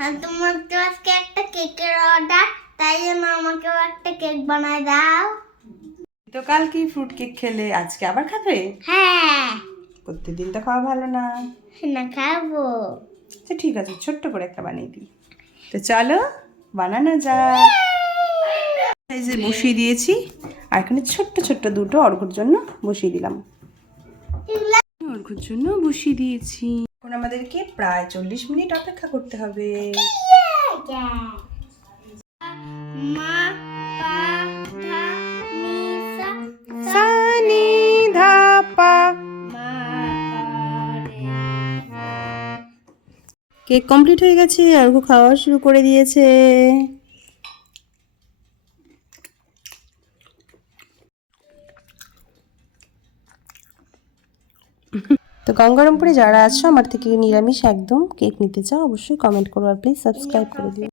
তোমার তো আজকে একটা কেকের অর্ডার, তাই জন্য আমাকেও একটা কেক বানায় দাও। তো কালকে ফ্রুট কেক খেলে, আজকে আবার খাবে? হ্যাঁ। প্রতিদিন তো খাওয়া ভালো না। না, খাবো। আচ্ছা ঠিক আছে, ছোট্ট করে একটা বানিয়ে দিই। তো চলো বানানো যাক। এই যে বসিয়ে দিয়েছি, আর এখানে ছোট্ট ছোট্ট দুটো অর্ঘ্যর জন্য বসিয়ে দিলাম। অর্ঘ্যর জন্য বসিয়ে দিয়েছি। এখন আমাদেরকে প্রায় 40 মিনিট অপেক্ষা করতে হবে। মা পা ধা নি সা সা নি ধা পা। মা রে। কেক কমপ্লিট হয়ে গেছে, অর্ঘ্য খাওয়া শুরু করে দিয়েছে। তো গঙ্গারামপুরে যারা আছো, আমার থেকে নিরামিষ একদম কেক নিতে চাও, অবশ্যই কমেন্ট করো আর প্লিজ সাবস্ক্রাইব করে দিও।